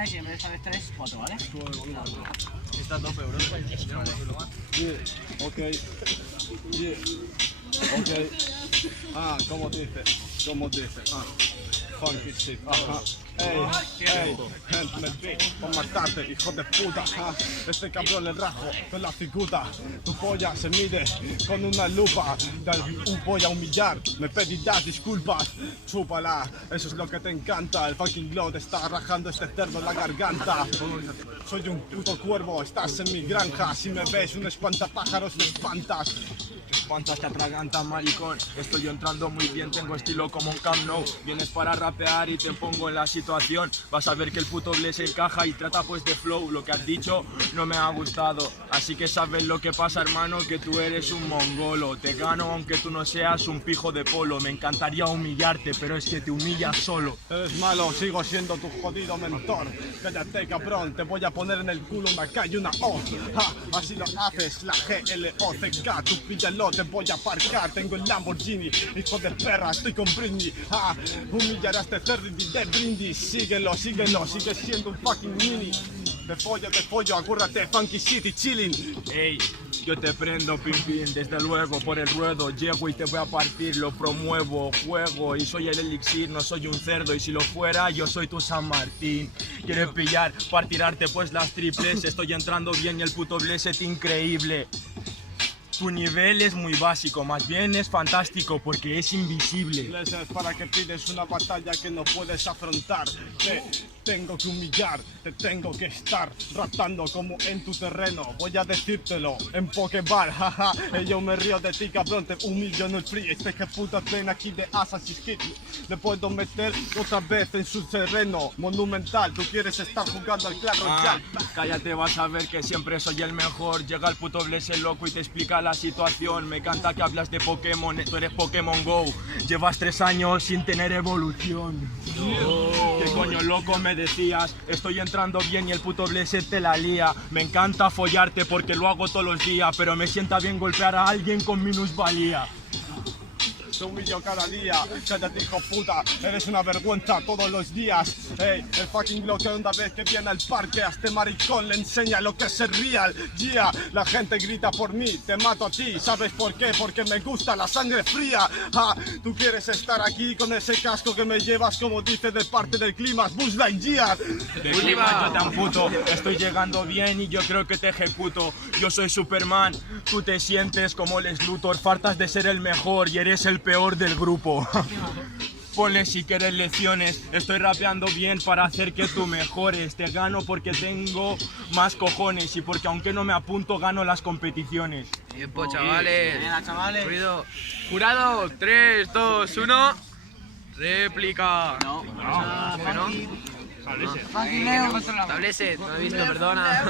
pones y en vez de esta vez 3, 4, ¿vale? Está a tope, bro. Yeah, ok. Yeah, ok. Ah, ¿cómo dice? ¿Cómo dice? Ah, funky shit. Ajá. Ey, gente, me vi por matarte, hijo de puta. Ah, este cabrón le rajo con la cicuta. Tu polla se mide con una lupa. Un polla a humillar, me pedirás disculpas. Chúpala, eso es lo que te encanta. El fucking glow te está rajando este cerdo en la garganta. Soy un puto cuervo, estás en mi granja. Si me ves un espantapájaros, me espantas. ¿Cuántas te atragantas, maricón? Estoy yo entrando muy bien, tengo estilo como un Camp Nou. Vienes para rapear y te pongo en la situación. Vas a ver que el puto Bless encaja y trata pues de flow. Lo que has dicho no me ha gustado. Así que sabes lo que pasa, hermano, que tú eres un mongolo. Te gano aunque tú no seas un pijo de polo. Me encantaría humillarte, pero es que te humillas solo. Eres malo, sigo siendo tu jodido mentor. Cállate, cabrón, te voy a poner en el culo una K y una O. Ja, así lo haces, la G-L-O-C-K. Tú píllalo, te voy a aparcar. Tengo el Lamborghini, hijo de perra, estoy con Britney. Ja, humillar a este cerdo de brindis. Síguelo, síguelo, sigue siendo un fucking mini. Te follo, acuérdate, Funky City, chilling. Ey, yo te prendo, pim pim, desde luego por el ruedo. Llego y te voy a partir, lo promuevo, juego. Y soy el elixir, no soy un cerdo. Y si lo fuera, yo soy tu San Martín. Quieres pillar, para tirarte pues las triples. Estoy entrando bien y el puto Blesset increíble. Tu nivel es muy básico, más bien es fantástico porque es invisible. Blesset, para que pides una batalla que no puedes afrontar. Te tengo que humillar, te tengo que estar raptando como en tu terreno. Voy a decírtelo en Pokéball, jaja. Yo me río de ti, cabrón, te humillo en el free. Este que puta ven aquí de Assassin's Creed. Le puedo meter otra vez en su terreno monumental. Tú quieres estar jugando al Clash Royale. Cállate, vas a ver que siempre soy el mejor. Llega el puto Blesset loco y te explica la situación. Me encanta que hablas de Pokémon, tú eres Pokémon Go. Llevas 3 años sin tener evolución. ¿Qué coño loco me decías? Estoy entrando bien y el puto Blesset te la lía. Me encanta follarte porque lo hago todos los días, pero me sienta bien golpear a alguien con minusvalía. Te humillo cada día, cállate, hijo puta, eres una vergüenza todos los días. Ey, el fucking bloque una vez que viene al parque, a este maricón le enseña lo que es el real. Yeah, la gente grita por mí, te mato a ti, ¿sabes por qué? Porque me gusta la sangre fría. Ja, tú quieres estar aquí con ese casco que me llevas, como dice de parte del clima, Buzz Lightyear. De clima yo te amputo, estoy llegando bien y yo creo que te ejecuto. Yo soy Superman, tú te sientes como Lex Luthor, faltas de ser el mejor y eres el peor del grupo. Ponle si quieres lecciones, estoy rapeando bien para hacer que tú mejores. Te gano porque tengo más cojones y porque aunque no me apunto gano las competiciones. Tiempo, chavales. Venga, chavales. Ruido. Jurado, 3, 2, 1. Réplica. No, ¿no? Funky Leo. Establece, no he visto, perdona.